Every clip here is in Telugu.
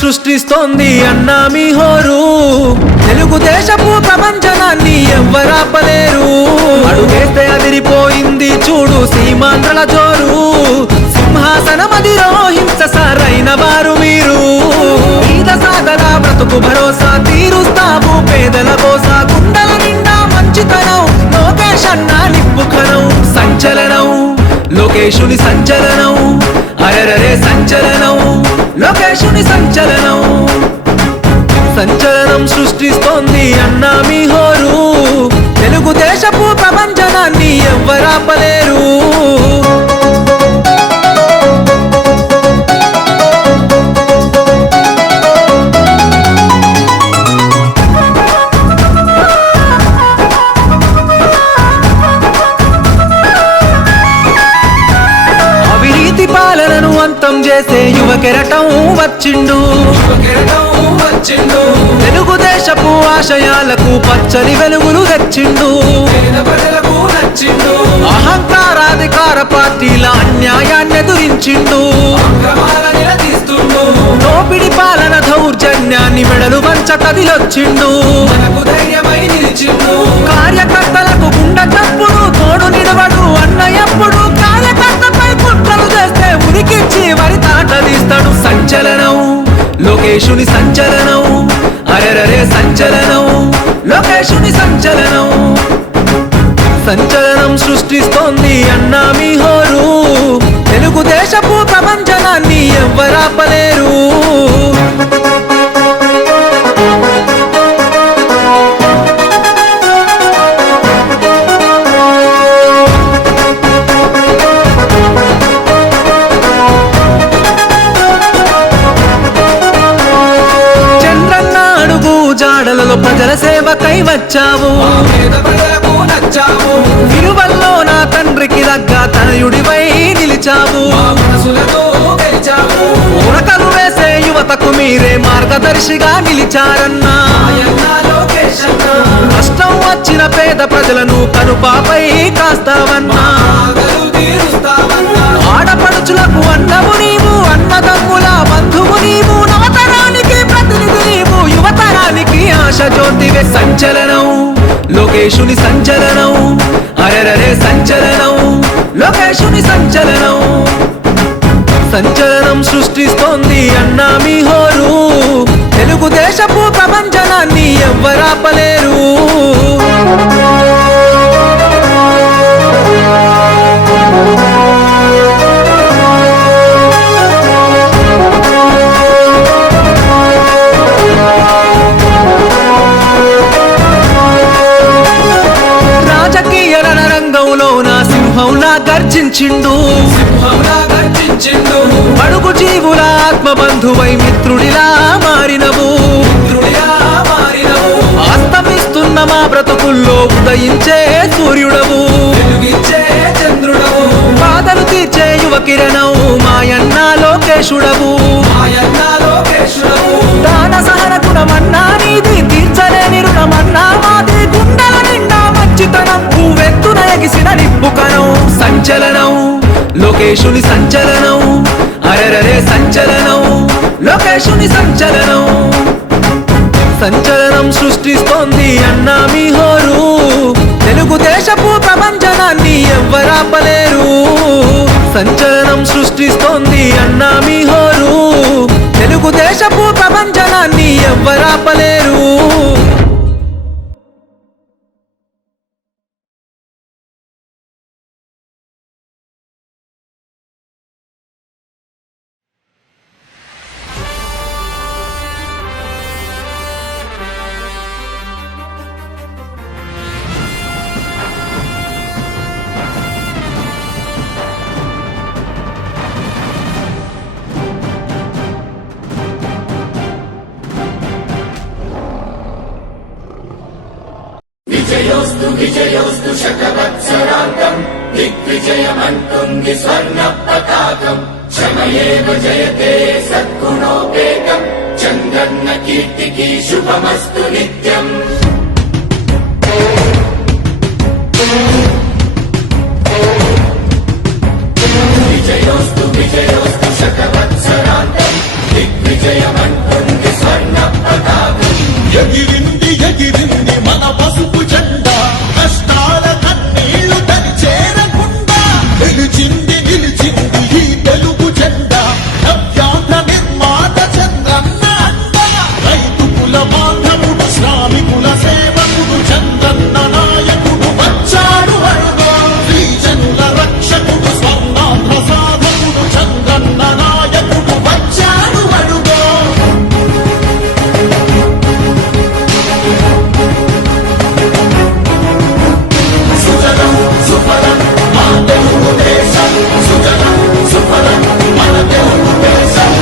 సృష్టిస్తోంది అన్నా మీ హోరు. తెలుగుదేశపు ప్రపంచనాన్ని ఎవ్వరాపలేరు. అడుగేస్తే అదిరిపోయింది చూడు సీమాంధ్రల జోరు. సింహాసనం అధిరోహించ సరైన వారు మీరు. ఈద సాగర బ్రతుకు భరోసా తీరుస్తావు పేదల కోస. గుండెల నిండా మంచితనం లోకేష్ అన్నా నిప్పుకనం. సంచలనం లోకేశుని సంచలనం. అరెరరే సంచలనం లోకేశుని సంచలనం. సంచలనం సృష్టిస్తోంది అన్నా మీ హోరు. తెలుగుదేశపు ప్రపంచనాన్ని ఎవ్వరాపలేరు. పాలనను అంతం చేసే యువ కెరటం వచ్చిండు. తెలుగుదేశపు ఆశయాలకు పచ్చని వెలుగులు తెచ్చిండు. అహంకారాధికార పార్టీల అన్యాయాన్ని ఎదురించిండు. దోపిడి పాలన దౌర్జన్యాన్ని మెడలు వంచ కదిలొచ్చిండు. కార్యకర్తలకు గుండె చప్పుడు తోడు నిలవడు అన్న ఎప్పుడు. కార్యకర్తపై కుట్రలు చేస్తే ఉరికిచ్చి వరి తాట తీస్తాడు. సంచలనం లోకేశుని సంచలనం. అరెరరే సంచలనం లోకేశుని సంచలనం. సంచలనం సృష్టిస్తోంది అన్నా మీ హోరు. తెలుగుదేశపు ప్రపంచనాన్ని ఎవ్వరాపలేరు. జాడలలో ప్రజల సేవకై వచ్చావు. విలువల్లో నా తండ్రికి దగ్గ తనయుడివై నిలిచావు. ఉరకలు వేసే యువతకు మీరే మార్గదర్శిగా నిలిచారన్నా. కష్టం వచ్చిన పేద ప్రజలను కనుపాపై కాస్తావన్నా. ఆడపడుచులకు అన్నము నీవు. అన్నదమ్ముల బంధువు నీవు. నవతరానికి ప్రతినిధి నీవు. యువతరానికి ఆశ జ్యోతివే. సంచలనం లోకేశుని సంచలనం. అరెరరే సంచలనం లోకేశుని సంచలనం. సంచలనం సృష్టిస్తోంది అన్నా మీ హోరు. తెలుగుదేశపు ప్రపంచనాన్ని ఎవ్వరాపలేరు. గర్జించిండు. అడుగు జీవుల ఆత్మబంధువై మిత్రుడిలా మారినవు. అస్తమిస్తున్న మా బ్రతుకుల్లో ఉదయించే సూర్యుడవు. బాధలు తీర్చే యువ కిరణం మాయన్న లోకేశుడవు. దాన సహన గుణమన్నా నీది. తీర్చలేని రుణమన్నా మాది. గుండెల నిండా మంచితనం పువ్వెత్తున ఎగిసిన నిప్పుకనం. సంచలనం లోకేశుని సంచలనం. అరెరరే సంచలనం లోకేశుని సంచలనం. సంచలనం సృష్టిస్తోంది అన్నా మీ హోరు. తెలుగుదేశపు ప్రపంచనాన్ని ఎవ్వరాపలేరు. సంచలనం సృష్టిస్తోంది అన్నా మీ హోరు. తెలుగుదేశపు ప్రపంచనాన్ని ఎవ్వరాపలేరు. విజయోస్తు విజయోస్తు శతవత్సరాంతం. దిగ్విజయమంటుంది స్వర్ణ పతాకం. క్షమయేవ జయతే సద్గుణోపేతం. చంద్రన్న కీర్తికి శుభమస్తు నిత్యం. విజయోస్తు విజయోస్తు శతవత్సరాంతం. దిగ్విజయమంటుంది స్వర్ణ పతాకం. ఎగిరింది ఎగిరింది మన పసుపు జెండా, కష్టాల కన్నీళ్లు తని చేరకుండా నిలిచింది నిలిచింది ఈ తెలుగు జెండా. నవ్యాంధ్ర నిర్మాత చంద్రన్న అండ, రైతు కుల బాంధవుడు శ్రామికుల సేవకుడు చంద్రన్న నాయకుడు వచ్చాడు అడుగో. శ్రీజనుల రక్షకుడు స్వర్ణాంధ్ర సాధకుడు చంద్రన్న నాయకుడు వచ్చాడు అడుగో. సుజలం సుఫలం మన తెలుగు దేశం, సుజలం సుఫలం మన తెలుగు దేశం.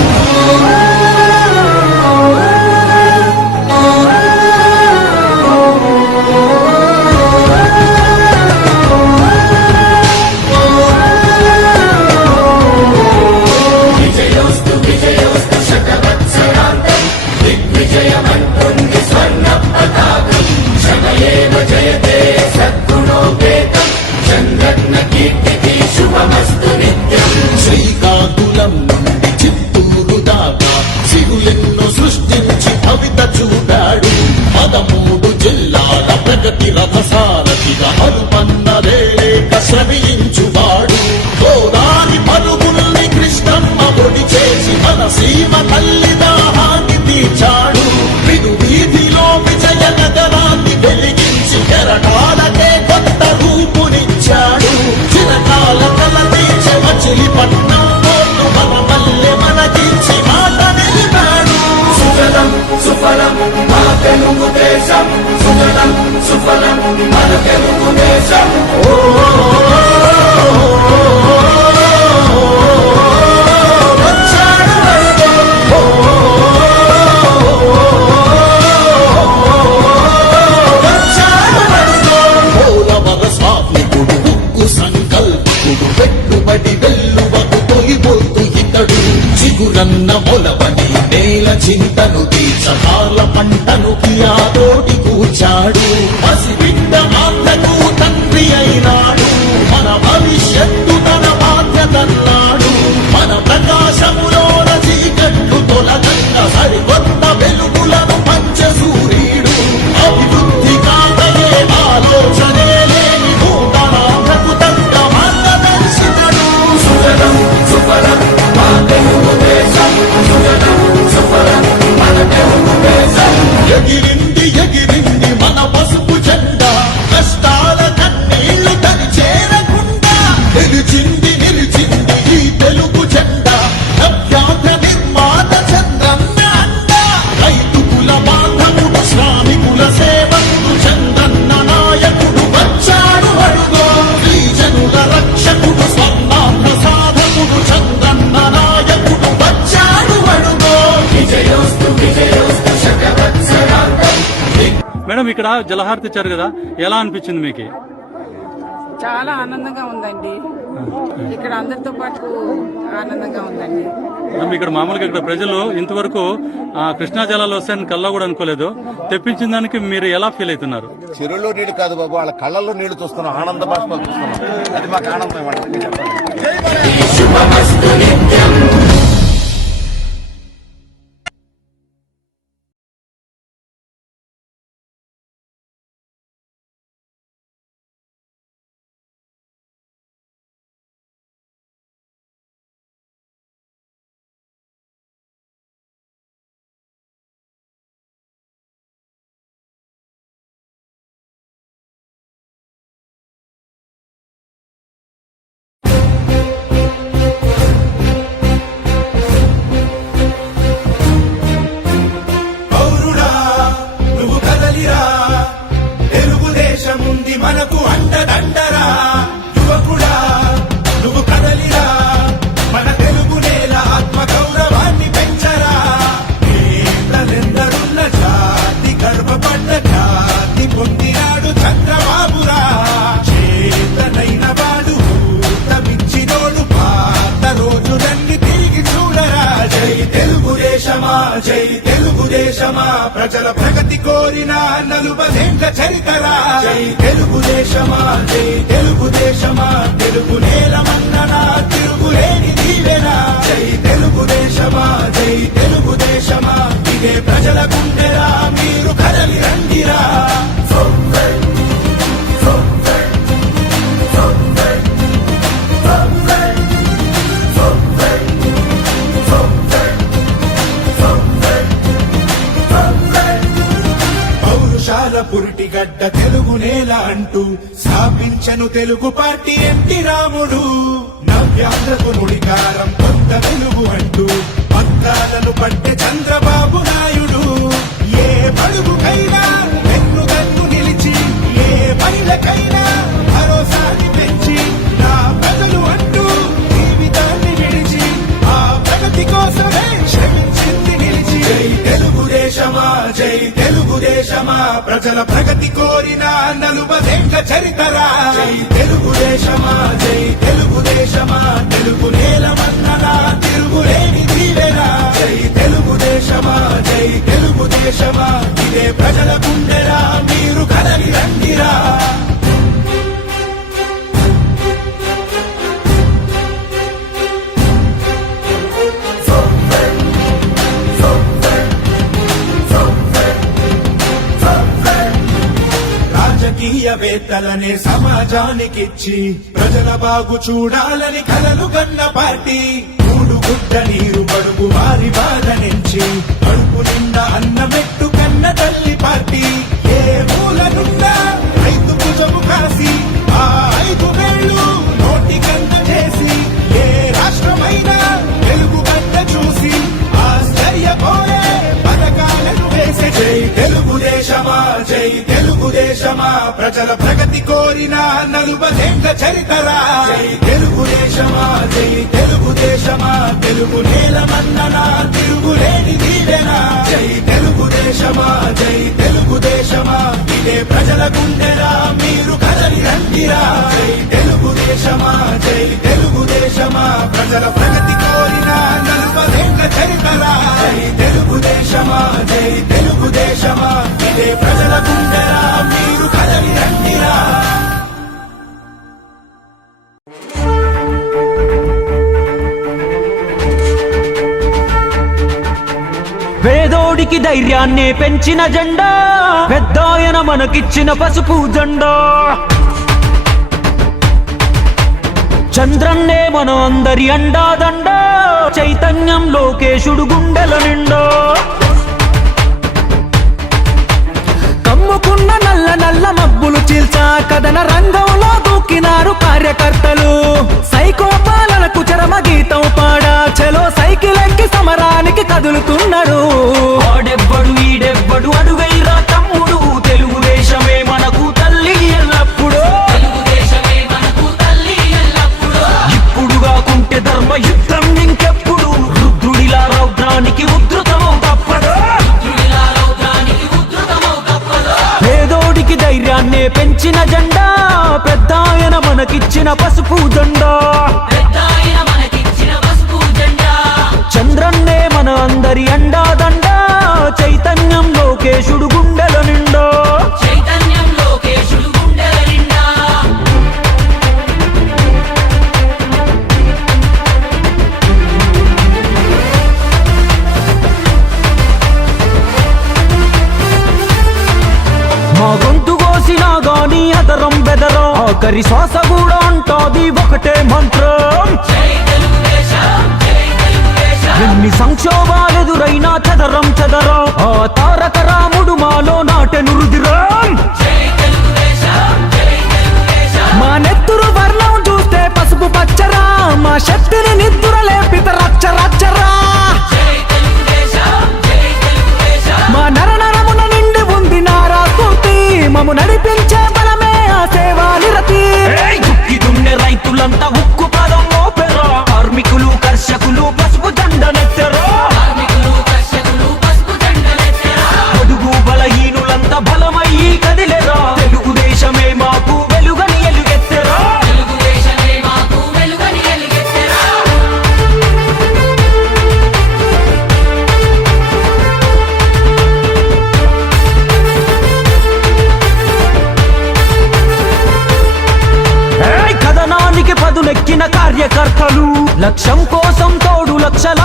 విజయోస్తు విజయోస్తు శతవత్సరాంతం, దిగ్విజయమంటుంది స్వర్ణ పతాకం. క్షమయేవ జయతే సద్గుణోపేతం, చంద్రజ్ఞ కీర్తికి శుభమస్తు నిత్యం. శ్రీకాకుళం నుండి చిత్తూరు దాకా సిరులెన్నో సృష్టించి భవిత చూపాడు. 13 జిల్లాల ప్రగతి రథసారథిగా హనుమన్నదేలేక శ్రమించువాడు. గోదారి పరుగుల్ని కృష్ణమ్మ ఒడి చేసి మన సీమ తల్లి దాహాన్ని తీర్చాడు. విను వీధిలో విజయ నగరాన్ని వెలిగించి కెరటాలకే కొత్త రూపునిచ్చాడు. చిరకాల కల తీర్చే మచిలీపట్నం పోర్టు మన పల్లె మనకించి మాట నిలిపాడు. సుజలం సుఫలం మన తెలుగు దేశం, సుజలం సుఫలం మన తెలుగు దేశం. వచ్చాడు అడుగో. వచ్చాడు అడుగో. పోలవర స్వామికుడు ఉక్కు సంకల్పకుడు, పెట్టుబడి వెల్లువకు తొలిపోతు ఇతడు. చిగురన్న మొలవని నేల చింతను తీర్చకాల పంటను కియాతోటి కూర్చాడు. పసిబిడ్డ ఆత్మకు తండ్రి అయినాడు. మన భవిష్యత్తు తన బాధ్యతన్నాడు. మన ప్రకాశములోన చీకట్లు తొలగంగా సరికొత్త వెలుగులను పంచే సూర్యుడు. అభివృద్ధి కాకయే ఆలోచనే లేని నూతనాంధ్రకు తగ్గ మార్గదర్శితడు. సుజలం సుఫలం మన తెలుగు దేశం, సుజలం సుఫలం మన తెలుగు దేశం. ఎగిరింది ఎగిరింది మన పసుపు జెండా, కష్టాల కన్నీళ్లు తని చేరకుండా నిలిచింది నిలిచింది ఈ తెలుగు జెండా. నవ్యాంధ్ర నిర్మాత చంద్రన్న అండ, రైతు కుల బాంధవుడు శ్రామికుల సేవకుడు చంద్రన్న నాయకుడు వచ్చాడు అడుగో. శ్రీజనుల రక్షకుడు స్వర్ణాంధ్ర సాధకుడు చంద్రన్న నాయకుడు వచ్చాడు అడుగో. విజయోస్తు విజయోస్తు శతవత్సరాంతం. మేడం, ఇక్కడ జలహారతి ఇచ్చారు కదా, ఎలా అనిపించింది మీకు? చాలా ఆనందంగా ఉందండి. ఇక్కడ అందరితో పాటు ఆనందంగా ఉందండి. మేడం, ఇక్కడ మామూలుగా ఇక్కడ ప్రజలు ఇంతవరకు కృష్ణా జలాలు వస్తాయని కల్లా కూడా అనుకోలేదు. తెప్పించిన దానికి మీరు ఎలా ఫీల్ అవుతున్నారు? చెరువులో నీళ్లు కాదు బాబు, వాళ్ళ కళ్ళల్లో నీళ్లు చూస్తున్నాం, ఆనంద బాష్పాలు చూస్తున్నాం. అది మాకు ఆనందం ఇవ్వండి చెప్పండి. శుభమస్తు నిత్యం. మనకు అండదండరా యువకుడా, నువ్వు కదలిరా, మన తెలుగు నేల ఆత్మ గౌరవాన్ని పెంచరా. నేతలెందరున్న జాతి గర్వపడ్డ జాతి పొందినాడు చంద్రబాబురా. చేతనైన వాడు ఊతమిచ్చినోడు పాత రోజులన్నీ తిరిగి చూడరా. జై తెలుగుదేశమా, జై తెలుగుదేశమా, ప్రజల ప్రగతి కోరిన 40 చరితరా. జై తెలుగుదేశమా, జై తెలుగుదేశమా, తెలుగు నేల మన్నన తిరుగులేని దీవెనా. జై తెలుగుదేశమా, జై తెలుగు ప్రజల గుండెరా మీరు కదలి రండిరా. పౌరుషాల పురిటిగడ్డ తెలుగు నేల అంటూ స్థాపించను తెలుగు పార్టీ ఎన్టీ రాముడు. నవ్యాంధ్రకు నుడికారం కొత్త వెలుగు అంటూ పత్రాలను పట్టె చంద్రబాబు నాయుడు. ఏ బడుగుకైనా వెన్నుదన్ను నిలిచి, ఏ మహిళకైనా భరోసాని పెంచి, నా ప్రజలు అంటూ జీవితాన్ని విడిచి ఆ ప్రగతి కోసమే శ్రమించింది నిలిచి. జై తెలుగుదేశమా, జై తెలుగుదేశమా, ప్రజల ప్రగతి కోరిన 40 చరితరా. జై తెలుగుదేశమా, జై తెలుగుదేశమా, తెలుగు నేల మన్ననా తిరుగులేని దీవెనా. జై తెలుగుదేశమా, జై తెలుగుదేశమా, ఇదే ప్రజల గుండెరా మీరు కదలి రండిరా. రాజకీయవేత్తలనే సమాజానికిచ్చి ప్రజల బాగు చూడాలని కలలు కన్న పార్టీ. మూడు గుడ్డ నీరు బడుగు వారి బాధ నుంచి కడుపు నిండా అన్నమెట్టు కన్న తల్లి పార్టీ. ఏ మూలనున్నా రైతు భుజము కాసి ఆ 5 వేళ్ళు నోటి కన్న చేసి, ఏ రాష్ట్రమైనా తెలుగు గడ్డ చూసి ఆశ్చర్యపోయే పథకాలను వేసే. జై తెలుగుదేశమా, జై తెలుగుదేశమా, ప్రజల ప్రగతి కోరిన 40 చరితరా. జై తెలుగుదేశమా, జై తెలుగుదేశమా, తెలుగు నేల మన్ననా తిరుగులేని దీవెనా. జై తెలుగుదేశమా, జై తెలుగుదేశమా, ఇదే ప్రజల గుండెరా మీరు కదలి రండిరా. జై తెలుగుదేశమా, జై తెలుగుదేశమా, ప్రజల ప్రగతి కోరిన 40 చరితరా. జై తెలుగుదేశమా, జై తెలుగుదేశమా, ఇదే ప్రజల గుండెరా మీరు కదలి రండిరా. పేదోడికి ధైర్యాన్నే పెంచిన జెండా, పెద్దాయన మనకిచ్చిన పసుపు జెండా. చంద్రన్నే మన అందరి అండాదండ, చైతన్యం లోకేశుడు గుండెల నిండా. కమ్ముకున్న నల్ల నల్ల మబ్బులు చీల్చా కథన రంగంలో దూకినారు కార్యకర్తలు. సైకో పాలనకు చరమ గీతం పాడా చలో సైకిల్ ఎక్కి సమరానికి కదులుతున్నారు. ఆడెవ్వడు ఈడెవ్వడు అడుగైరా తమ్ముడు, తెలుగుదేశమే మనకు తల్లి ఎల్లప్పుడు. ఇప్పుడు కాకుంటే ధర్మ యుద్ధం ఇంకెప్పుడు, రుద్రుడిలా రౌద్రానికి ఉద్ధృతమవు తప్పదు. పేదోడికి ధైర్యాన్నే పెంచిన జెండా, పెద్దాయన మనకిచ్చిన పసుపు జెండా. చంద్రన్నే మన అందరి అండాదండ, చైతన్యం లోకేశుడు గుండెల నిండా. మా గొంతు కోసినా గాని అదరం బెదరం, ఆఖరి శ్వాస కూడా అంటాది ఒకటే మంత్రం. ఎన్ని సంక్షోభాలెదురైనా చదరం చదరం, ఆ తారక రాముడు మాలో నాటెను రుదిరం. మా నెత్తురు వర్ణం చూస్తే పసుపు పచ్చరా, మా శక్తిని నిద్దుర లేపిత రచ్చ రచ్చరా. మా నరనరమున నిండి ఉంది నారా స్ఫూర్తి, మము నడిపించే బలమే ఆ సేవా నిరతి. దుక్కి దున్నే రైతులంతా ఉక్కు పదం మోపెరా, కార్మికులు కర్షకులు పసుపు జెండనెత్తెరా. పొడుగు బలహీనులంతా బలమయ్యి కదిలెరా, తెలుగుదేశమే మాకు వెలుగని ఎలుగెత్తెరా. కథనానికి పదులెక్కిన కార్యకర్తలు, లక్ష్యం కోసం తోడు లక్షల